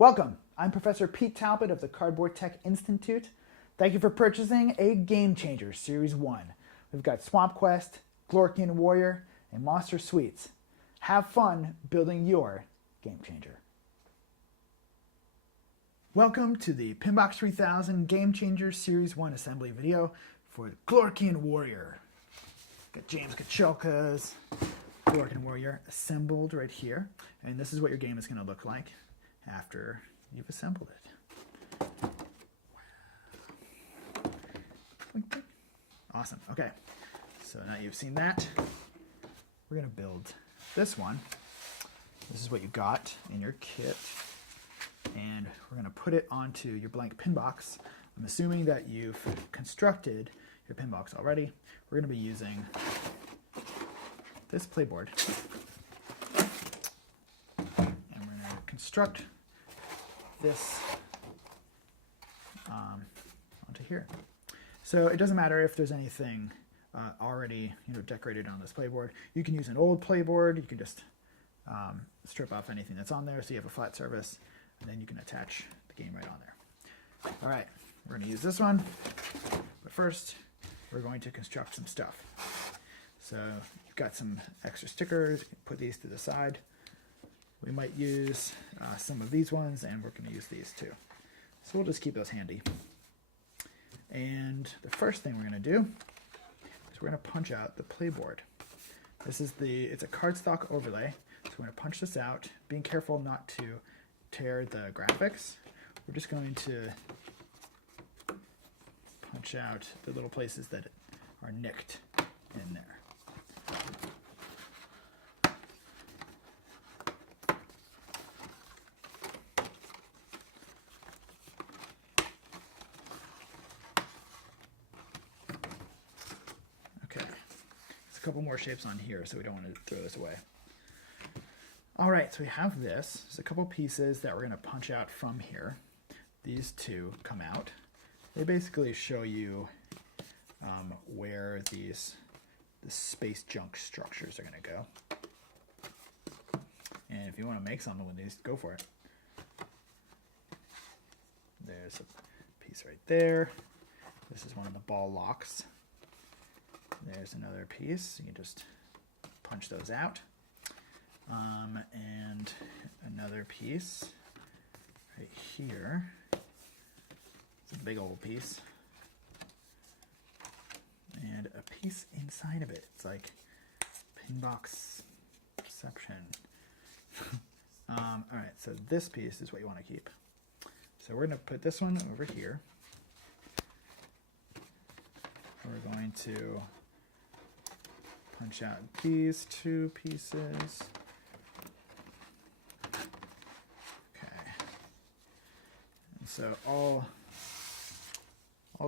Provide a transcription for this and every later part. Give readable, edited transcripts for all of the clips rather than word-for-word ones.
Welcome. I'm Professor Pete Talbot of the Cardboard Tech Institute. Thank you for purchasing a GameChanger Series 1. We've got Swamp Quest, Glorkian Warrior, and Monster Suites. Have fun building your Game Changer. Welcome to the PinBox 3000 GameChanger Series 1 assembly video for Glorkian Warrior. Got James Kachelka's Glorkian Warrior assembled right here. And this is what your game is going to look like after you've assembled it. Awesome. Okay, so now you've seen that. We're going to build this one. This is what you got in your kit. And we're going to put it onto your blank pin box. I'm assuming that you've constructed your pin box already. We're going to be using this playboard. And we're going to construct this onto here. So it doesn't matter if there's anything already decorated on this playboard. You can use an old playboard. You can just strip off anything that's on there so you have a flat surface, and then you can attach the game right on there. All right, we're going to use this one, but first we're going to construct some stuff. So you've got some extra stickers. You can put these to the side. We might use some of these ones, and we're going to use these too. So we'll just keep those handy. And the first thing we're going to do is we're going to punch out the playboard. It's a cardstock overlay. So we're going to punch this out, being careful not to tear the graphics. We're just going to punch out the little places that are nicked in there. Okay, there's a couple more shapes on here, so we don't want to throw this away. All right, so we have this. There's a couple pieces that we're going to punch out from here. These two come out. They basically show you where the space junk structures are going to go. And if you want to make something with these, go for it. There's a piece right there. This is one of the ball locks. There's another piece. You can just punch those out. And another piece right here. It's a big old piece. And a piece inside of it. It's like PinBox Perception. All right, so this piece is what you want to keep. So we're going to put this one over here. We're going to punch out these two pieces. So all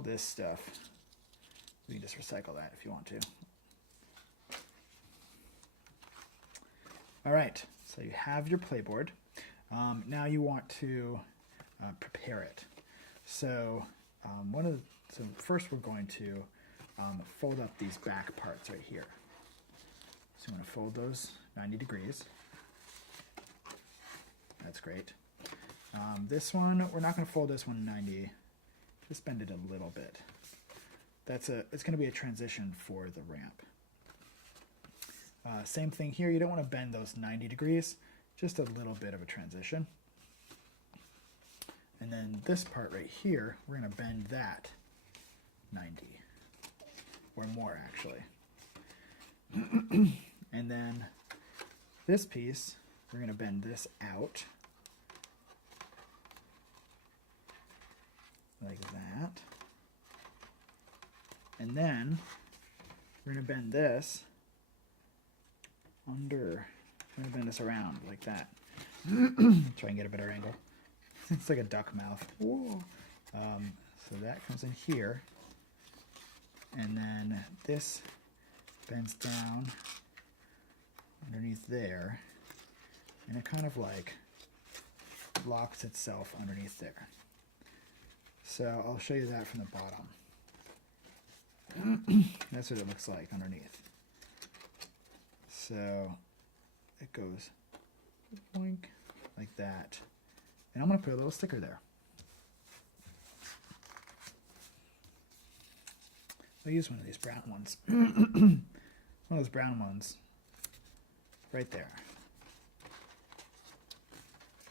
this stuff, we can just recycle that if you want to. All right, so you have your playboard. Now you want to prepare it. So first we're going to fold up these back parts right here. So you want to fold those 90 degrees. That's great. This one, we're not going to fold this one 90, just bend it a little bit. It's going to be a transition for the ramp. Same thing here, you don't want to bend those 90 degrees, just a little bit of a transition. And then this part right here, we're going to bend that 90, or more actually. And then this piece, we're going to bend this out. Like that. And then we're going to bend this under. I'm going to bend this around like that. Try and get a better angle. It's like a duck mouth. Whoa. So that comes in here. And then this bends down underneath there. And it kind of like locks itself underneath there. So I'll show you that from the bottom. That's what it looks like underneath. So it goes boink like that, And I'm going to put a little sticker there. I'll use one of these brown ones. One of those brown ones right there.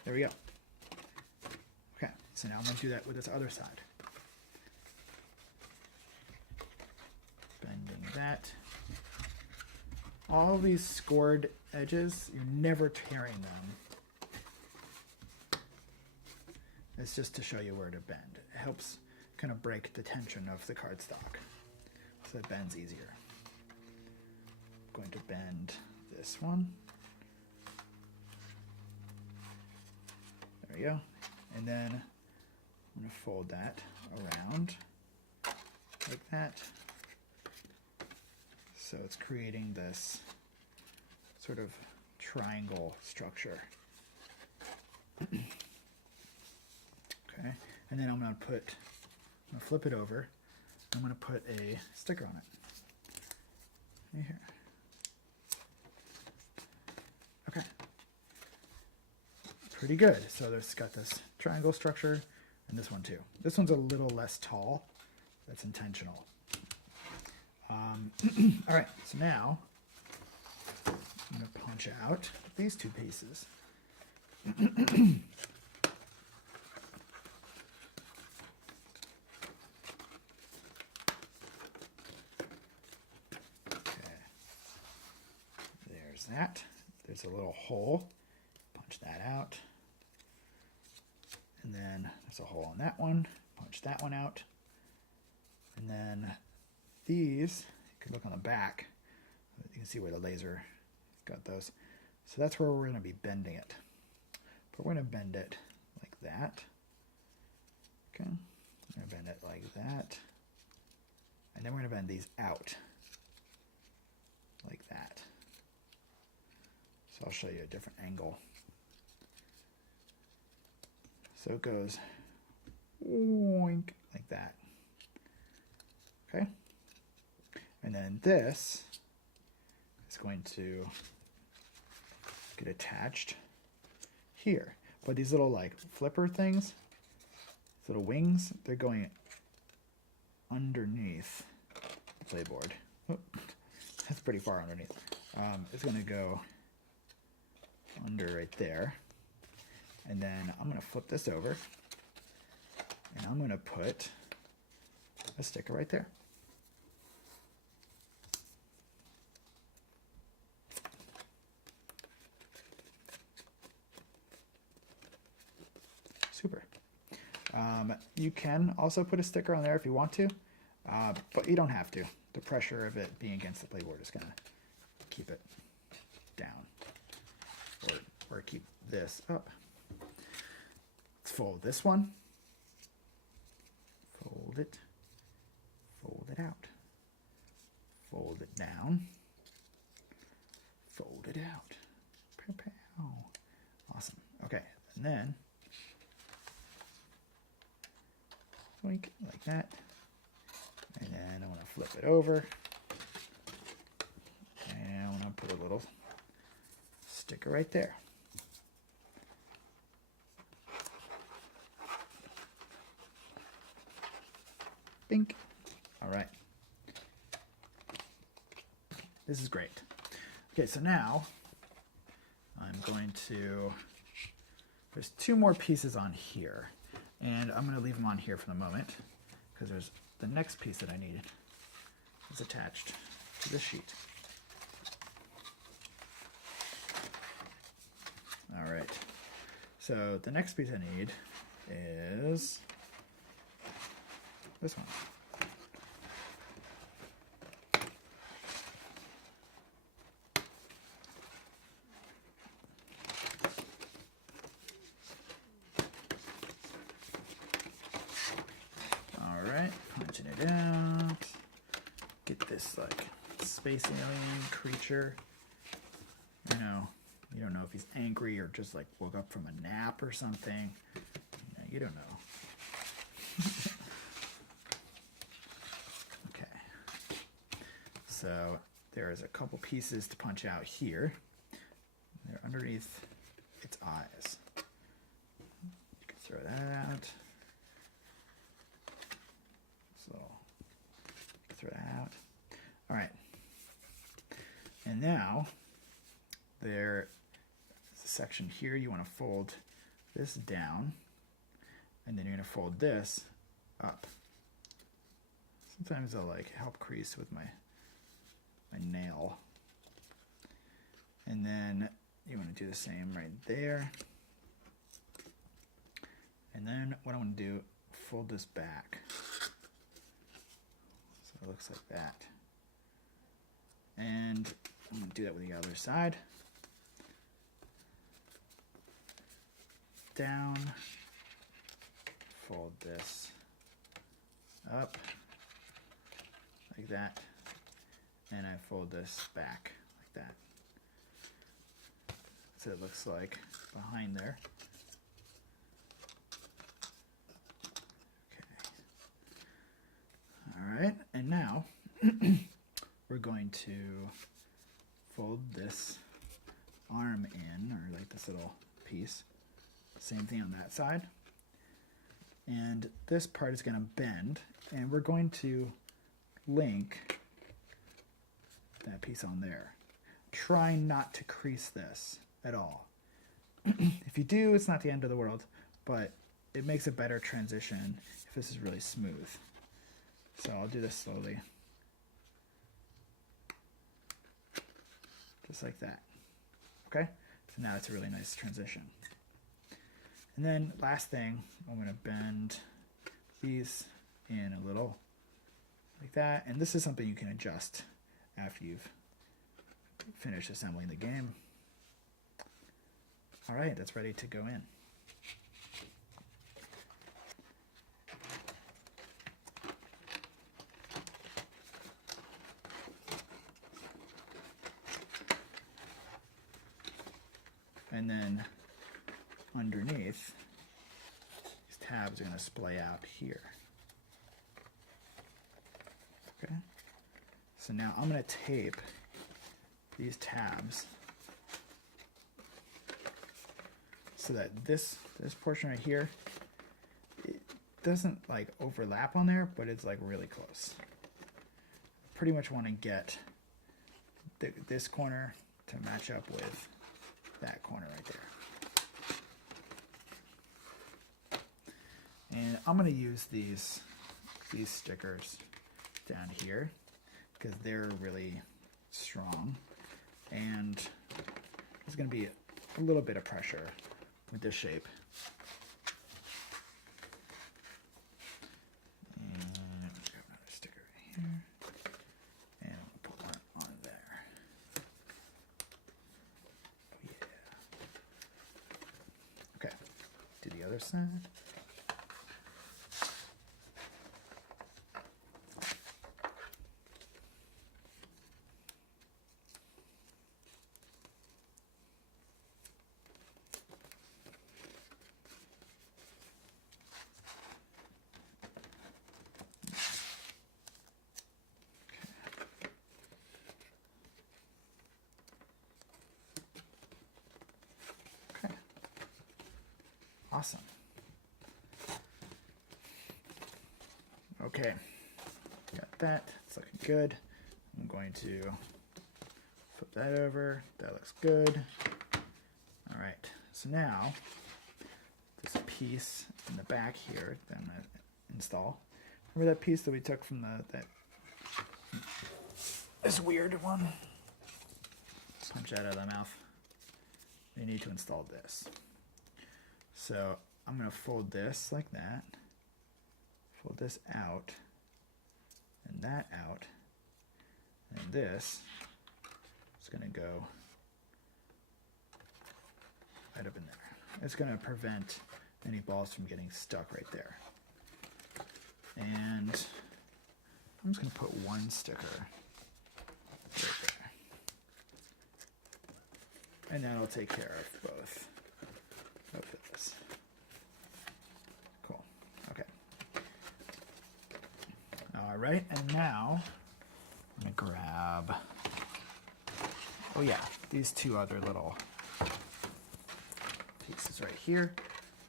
There we go. Okay, so now I'm going to do that with this other side. Bending that. All these scored edges, you're never tearing them. It's just to show you where to bend. It helps kind of break the tension of the cardstock, so it bends easier. I'm going to bend this one. There we go. And then I'm going to fold that around like that. So it's creating this sort of triangle structure. Okay, and then I'm going to flip it over. I'm going to put a sticker on it. Right here. Okay. Pretty good. So it's got this triangle structure, and this one too. This one's a little less tall. That's intentional. All right, so now I'm going to punch out these two pieces. That. There's a little hole. Punch that out. And then there's a hole in that one. Punch that one out. And then these, you can look on the back. You can see where the laser got those. So that's where we're going to be bending it. But we're going to bend it like that. Okay. We're going to bend it like that. And then we're going to bend these out like that. So I'll show you a different angle. So it goes oink, like that. Okay? And then this is going to get attached here. But these little like flipper things, these little wings, they're going underneath the playboard. Oh, that's pretty far underneath. It's going to go under right there, and then I'm going to flip this over, and I'm going to put a sticker right there. Super. You can also put a sticker on there if you want to, but you don't have to. The pressure of it being against the playboard is going to keep it down. Or keep this up. Let's fold this one. Fold it out. Fold it down. Fold it out. Pow, pow. Awesome. Okay, and then like that. And then I'm going to flip it over. And I'm going to put a little sticker right there. Bink. All right. This is great. Okay, so now I'm going to, there's two more pieces on here, and I'm going to leave them on here for the moment because there's the next piece that I needed is attached to this sheet. All right, so the next piece I need is this one. All right, punching it out. Get this like space alien creature. You don't know if he's angry or just like woke up from a nap or something. You don't know. Okay. So there's a couple pieces to punch out here. They're underneath its eyes. throw that out. So throw that out. All right. And now there's a section here you want to fold this down, and then you're going to fold this up. Sometimes I'll like help crease with my nail. And then you want to do the same right there. And then what I want to do, fold this back. So it looks like that. And I'm going to do that with the other side. Down. Fold this up like that. And I fold this back like that. So it looks like behind there. Okay. All right, and now we're going to fold this arm in, or like this little piece. Same thing on that side. And this part is going to bend, and we're going to link that piece on there. Try not to crease this at all. If you do, it's not the end of the world, but it makes a better transition if this is really smooth. So I'll do this slowly. Just like that. Okay? So now it's a really nice transition. And then last thing, I'm going to bend these in a little like that. And this is something you can adjust after you've finished assembling the game. All right, that's ready to go in. And then underneath, these tabs are going to splay out here. Okay. So now I'm going to tape these tabs so that this portion right here, it doesn't like overlap on there, but it's like really close. Pretty much want to get this corner to match up with that corner right there. And I'm going to use these stickers down here because they're really strong, and there's going to be a little bit of pressure with this shape. And I'm going to grab another sticker right here, and I'm going to put one on there. Oh yeah. Okay, do the other side. Awesome. Okay, got that. It's looking good. I'm going to flip that over. That looks good. All right, so now this piece in the back here that I'm going to install. Remember that piece that we took from this weird one? Punch that out of the mouth. You need to install this. So I'm going to fold this like that, fold this out, and that out, and this is going to go right up in there. It's going to prevent any balls from getting stuck right there. And I'm just going to put one sticker right there. And that'll take care of both of this. Cool. Okay. All right, and now I'm going to grab, oh yeah, these two other little pieces right here.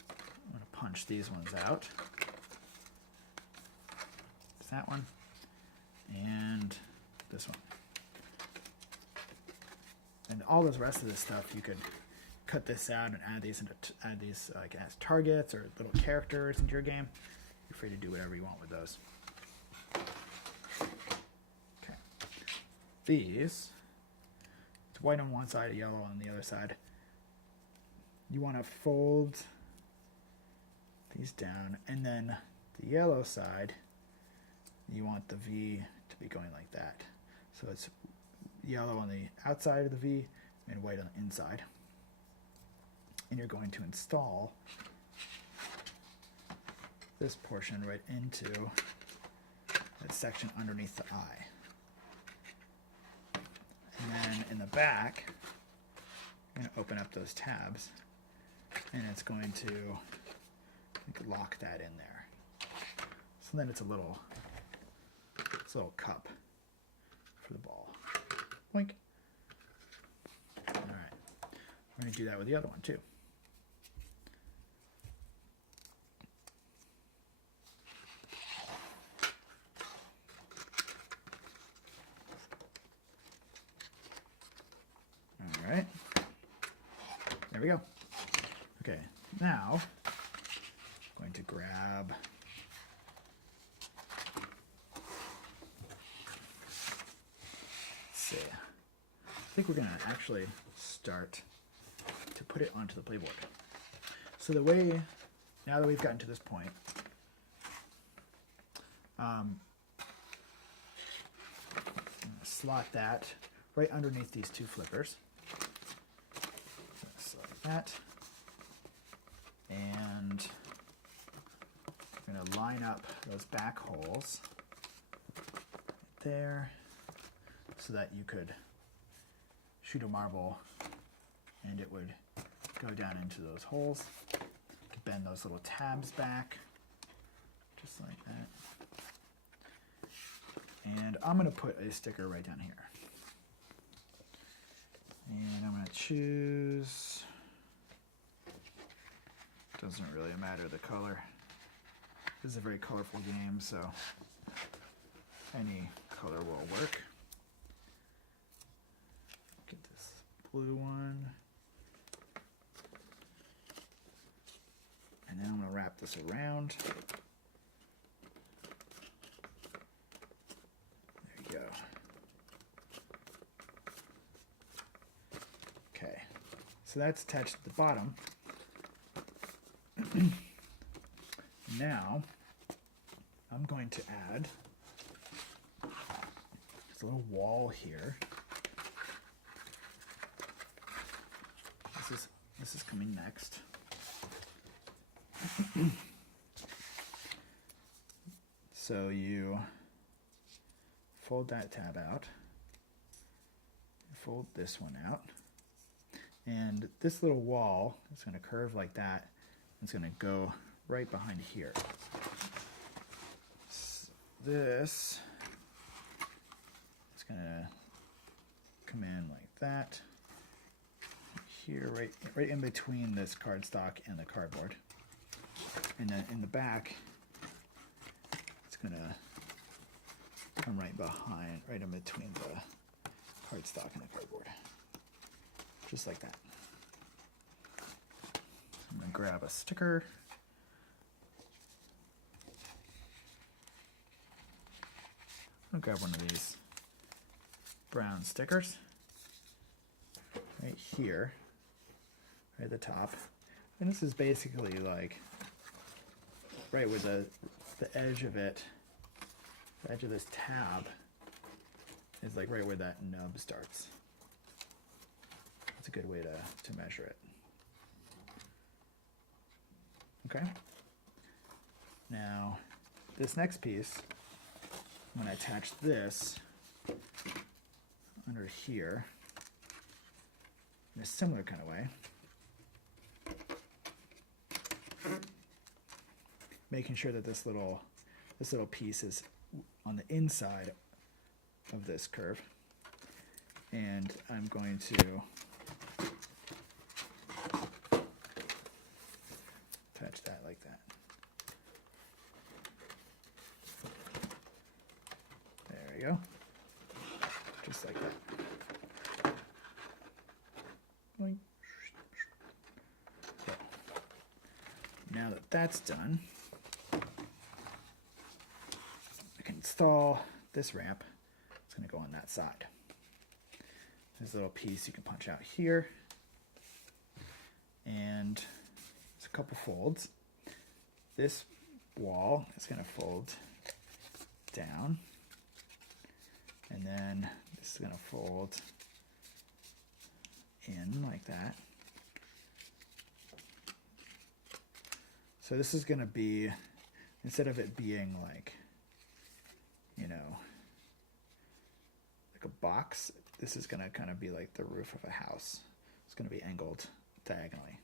I'm going to punch these ones out. It's that one and this one. And all this rest of this stuff, you could cut this out and add these like as targets or little characters into your game. You're free to do whatever you want with those. Okay. These, it's white on one side, yellow on the other side. You want to fold these down, and then the yellow side, you want the V to be going like that. So it's yellow on the outside of the V and white on the inside. And you're going to install this portion right into that section underneath the eye. And then in the back, you're going to open up those tabs, and it's going to lock that in there. So then it's a little cup for the ball. Boink. All right. We're going to do that with the other one too. All right. There we go. Okay. Now, I'm going to grab I think we're going to actually start to put it onto the playboard. So the way, now that we've gotten to this point, slot that right underneath these two flippers. Just like that. And I'm going to line up those back holes right there so that you could shoot a marble and it would go down into those holes. Bend those little tabs back, just like that. And I'm going to put a sticker right down here. And I'm going to choose, doesn't really matter the color. This is a very colorful game, so any color will work. Get this blue one. And then I'm going to wrap this around. There you go. Okay, so that's attached to the bottom. Now, I'm going to add this little wall here. This is coming next. So you fold that tab out, fold this one out, and this little wall is going to curve like that. It's going to go right behind here. So this is going to come in like that. Here, right in between this cardstock and the cardboard. And then in the back, it's going to come right behind, right in between the cardstock and the cardboard. Just like that. I'm going to grab a sticker. I'm going to grab one of these brown stickers right here, right at the top. And this is basically like right where the edge of it, the edge of this tab is like right where that nub starts. That's a good way to measure it. Okay. Now, this next piece, I'm going to attach this under here in a similar kind of way. Making sure that this little piece is on the inside of this curve. And I'm going to attach that like that. There we go. Just like that. Boing. So, now that that's done, I can install this ramp. It's going to go on that side. There's a little piece you can punch out here. And there's a couple folds. This wall is going to fold down. And then this is going to fold in like that. So this is going to be, instead of it being like, you know, like a box, this is going to kind of be like the roof of a house. It's going to be angled diagonally.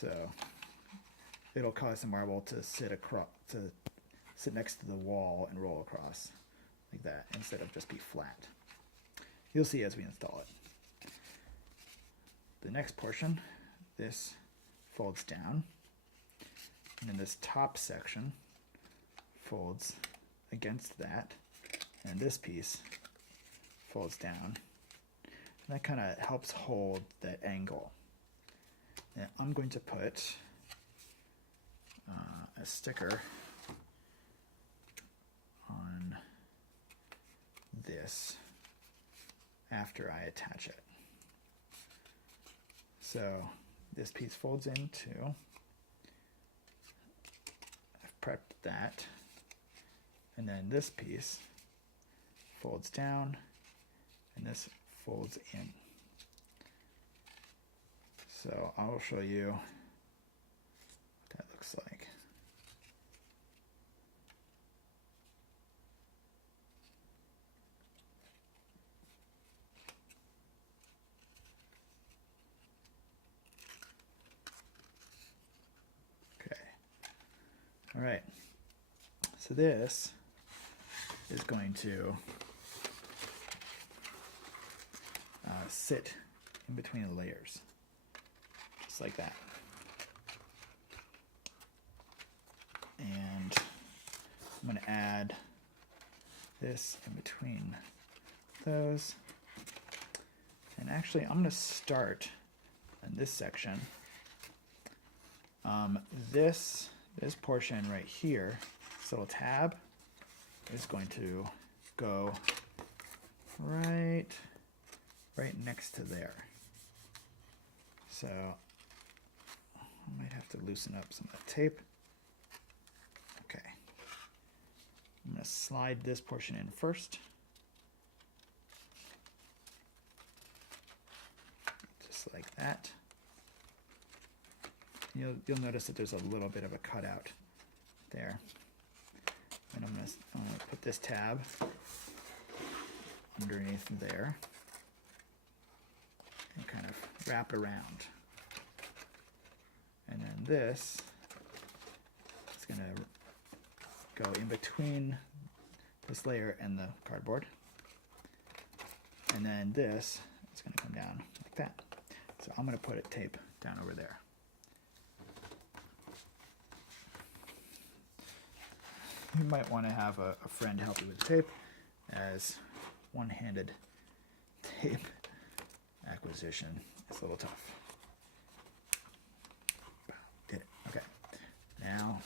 So it'll cause the marble to sit next to the wall and roll across like that instead of just be flat. You'll see as we install it. The next portion, this folds down, and then this top section folds against that, and this piece folds down. And that kind of helps hold that angle. And I'm going to put a sticker on this after I attach it. So this piece folds in too. I've prepped that. And then this piece folds down, and this folds in. So I'll show you what that looks like. Okay. All right. So this is going to sit in between the layers, just like that. And I'm going to add this in between those. And actually, I'm going to start in this section. This portion right here, this little tab, is going to go right next to there. So I might have to loosen up some of the tape. Okay. I'm going to slide this portion in first. Just like that. You'll notice that there's a little bit of a cutout there. And I'm going to put this tab underneath there and kind of wrap around. And then this is going to go in between this layer and the cardboard. And then this is going to come down like that. So I'm going to put a tape down over there. You might want to have a friend help you with the tape, as one-handed tape acquisition is a little tough. Did it. Okay. Now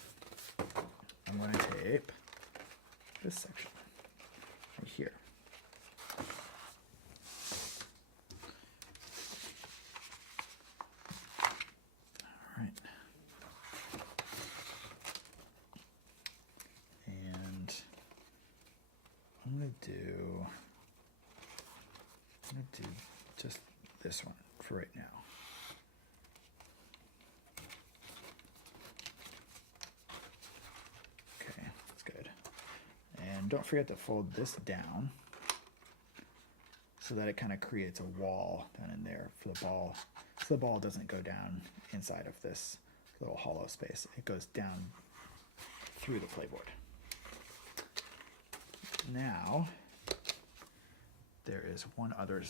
I'm going to tape this section right here. All right. And I'm going to do just this one for right now. Okay, that's good. And don't forget to fold this down so that it kind of creates a wall down in there for the ball. So the ball doesn't go down inside of this little hollow space. It goes down through the playboard. Now, there is one other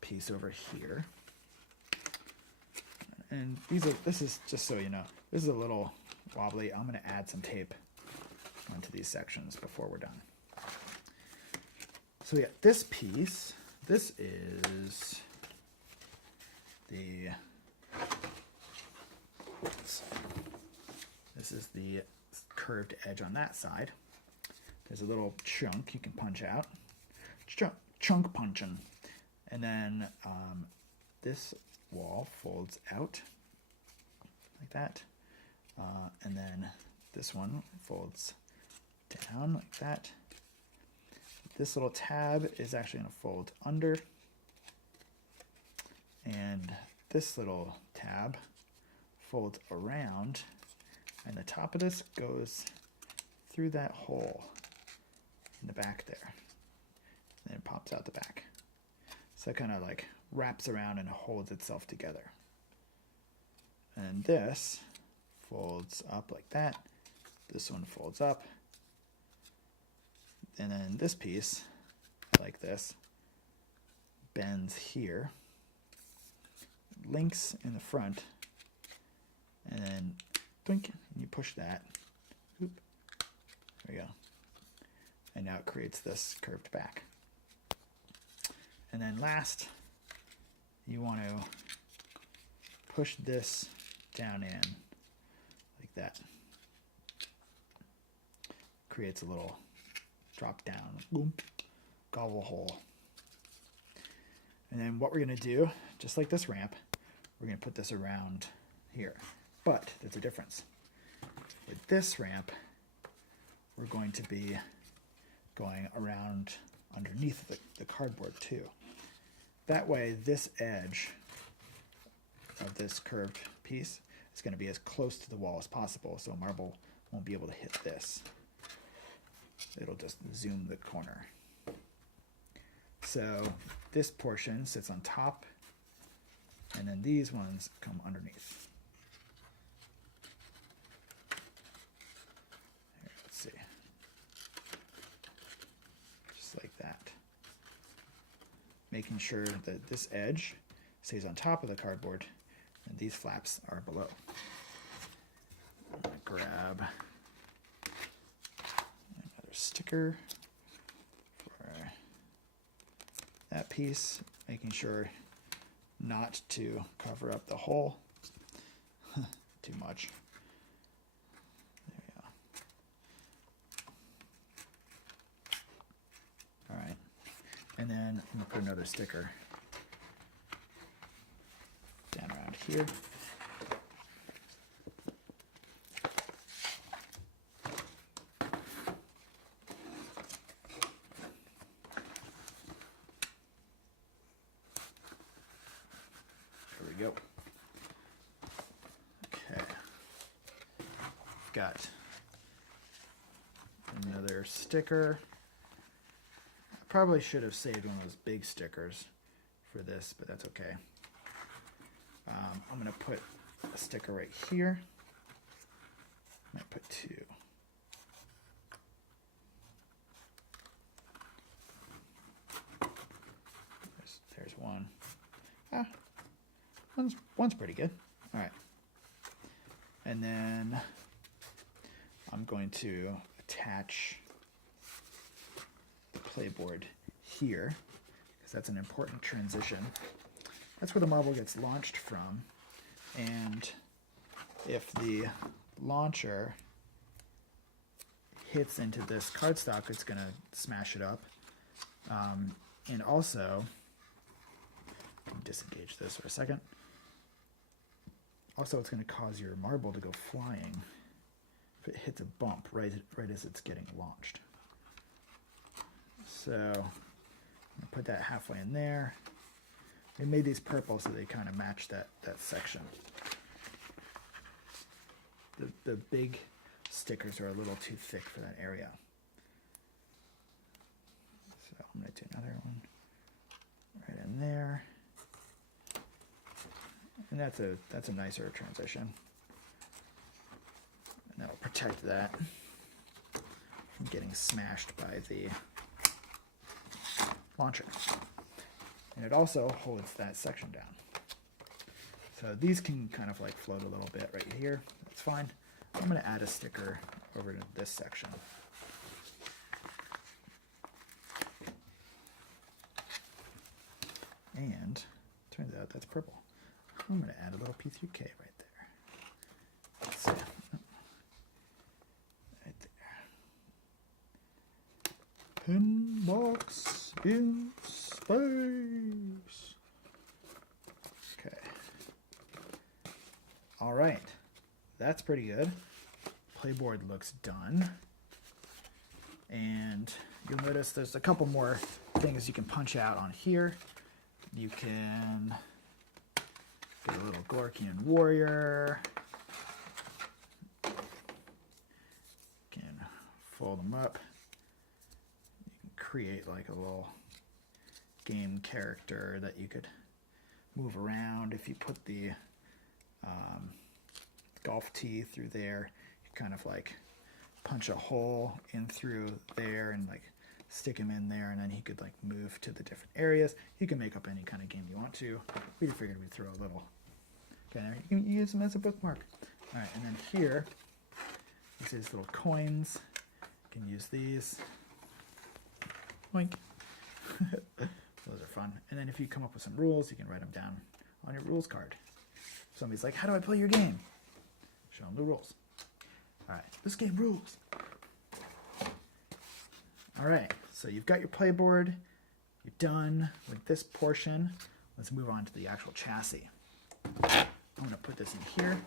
piece over here. And this is just so you know, this is a little wobbly. I'm going to add some tape onto these sections before we're done. So we got this piece. This is the curved edge on that side. There's a little chunk you can punch out. Chunk punching. And then this wall folds out like that. And then this one folds down like that. This little tab is actually going to fold under. And this little tab folds around. And the top of this goes through that hole in the back there. And then it pops out the back. So it kind of like wraps around and holds itself together. And this folds up like that. This one folds up. And then this piece, like this, bends here, links in the front, and then blink, and you push that. Oop, there we go. And now it creates this curved back. And then last, you want to push this down in like that. Creates a little drop down, boom, gobble hole. And then what we're going to do, just like this ramp, we're going to put this around here. But there's a difference. With this ramp, we're going to be going around underneath the cardboard too. That way, this edge of this curved piece is going to be as close to the wall as possible, so a marble won't be able to hit this. It'll just zoom the corner. So this portion sits on top, and then these ones come underneath. Here, let's see. Just like that. Making sure that this edge stays on top of the cardboard, and these flaps are below. I'm going to grab sticker for that piece, making sure not to cover up the hole too much. There we go. All right, and then I'm gonna put another sticker down around here. Go. Okay. Got another sticker. I probably should have saved one of those big stickers for this, but that's okay. I'm going to put a sticker right here. I might put two. There's one. One's pretty good. All right. And then I'm going to attach the playboard here, because that's an important transition. That's where the marble gets launched from. And if the launcher hits into this cardstock, it's going to smash it up. And also, let me disengage this for a second. Also, it's going to cause your marble to go flying if it hits a bump right as it's getting launched. So I'm going to put that halfway in there. We made these purple so they kind of match that section. The big stickers are a little too thick for that area. So I'm going to do another one right in there. And that's a nicer transition. And that'll protect that from getting smashed by the launcher. And it also holds that section down. So So these can kind of like float a little bit right here. That's fine. I'm going to add a sticker over to this section. And turns out that's purple. I'm going to add a little P3K right there. Let's see. Right there. PinBox in space. Okay. All right. That's pretty good. Playboard looks done. And you'll notice there's a couple more things you can punch out on here. You can get a little Glorkian Warrior. You can fold them up. You can create like a little game character that you could move around. If you put the golf tee through there, you kind of like punch a hole in through there and like stick him in there, and then he could like move to the different areas. You can make up any kind of game you want to. We figured we'd throw a little. Okay, there you can use them as a bookmark. All right, and then here, these little coins. You can use these. Boink. Those are fun. And then if you come up with some rules, you can write them down on your rules card. Somebody's like, "How do I play your game?" Show them the rules. All right, this game rules. All right, so you've got your playboard. You're done with this portion. Let's move on to the actual chassis. I'm going to put this in here.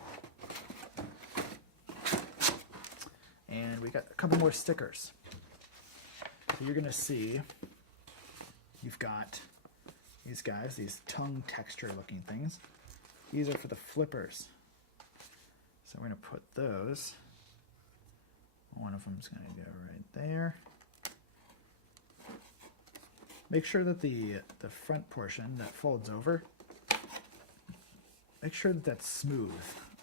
And we got a couple more stickers. So you're going to see you've got these guys, these tongue texture looking things. These are for the flippers. So we're going to put those. One of them is going to go right there. Make sure that the front portion that folds over, make sure that that's smooth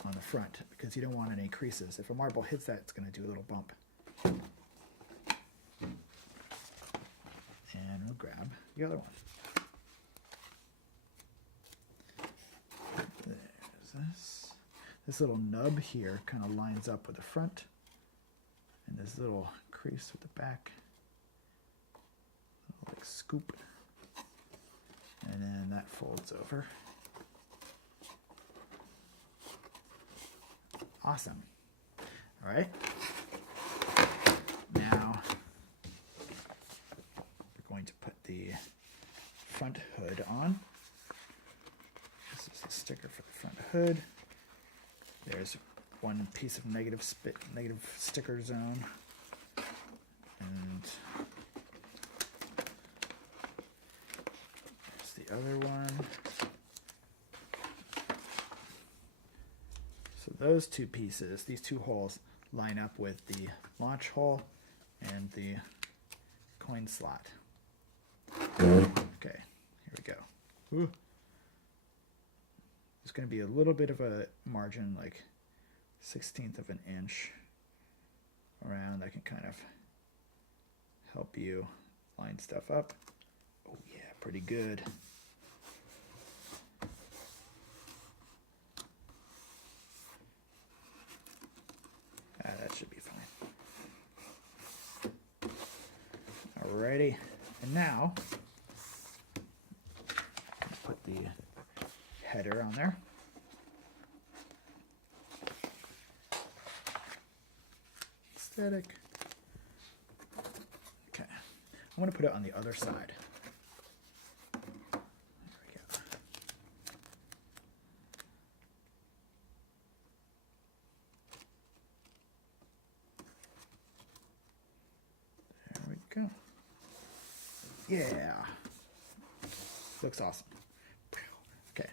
on the front, because you don't want any creases. If a marble hits that, it's going to do a little bump. And we'll grab the other one. There's this. This little nub here kind of lines up with the front, and this little crease with the back. Like scoop, and then that folds over. Awesome. All right. Now we're going to put the front hood on. This is the sticker for the front hood. There's one piece of negative sticker zone, and the other one. So those two pieces, these two holes, line up with the launch hole and the coin slot. Okay, here we go. Ooh. There's going to be a little bit of a margin, like 1/16 of an inch around. That can kind of help you line stuff up. Oh yeah, pretty good. That should be fine. Alrighty, and now put the header on there. Static. Okay, I'm going to put it on the other side. Go. Yeah, looks awesome. Okay,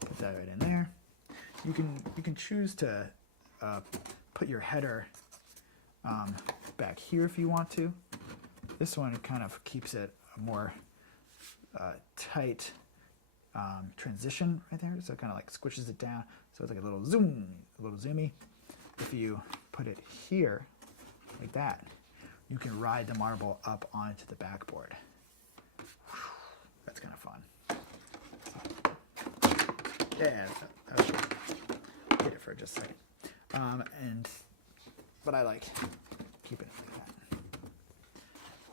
put that right in there. You can choose to put your header back here if you want to. This one kind of keeps it a more tight transition right there, so it kind of like squishes it down, so it's like a little zoomy. If you put it here like that, you can ride the marble up onto the backboard. That's kind of fun. Yeah, that was hit it for just a second. But I like keeping it like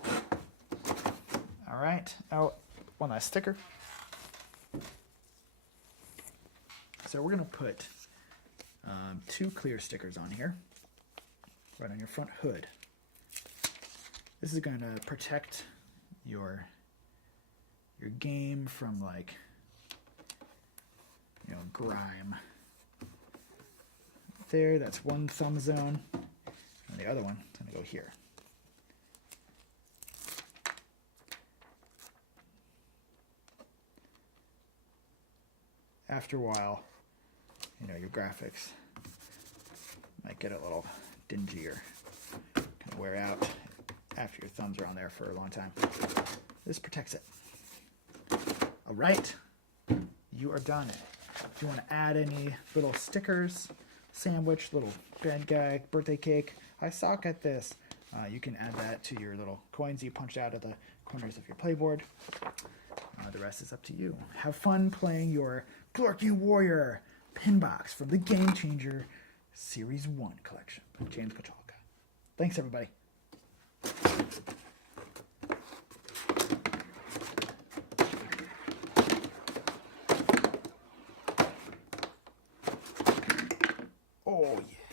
that. All right, now one last sticker. So we're gonna put 2 clear stickers on here, right on your front hood. This is gonna protect your game from, like, you know, grime. There, that's one thumb zone, and the other one is gonna go here. After a while, you know, your graphics might get a little dingy or kind of wear out after your thumbs are on there for a long time. This protects it. All right, you are done. If you want to add any little stickers, sandwich, little bad guy, birthday cake, I suck at this, you can add that to your little coins you punched out of the corners of your playboard. The rest is up to you. Have fun playing your Glorkian Warrior PinBox from the GameChanger Series 1 collection by James Pachalka. Thanks, everybody. Oh, yeah.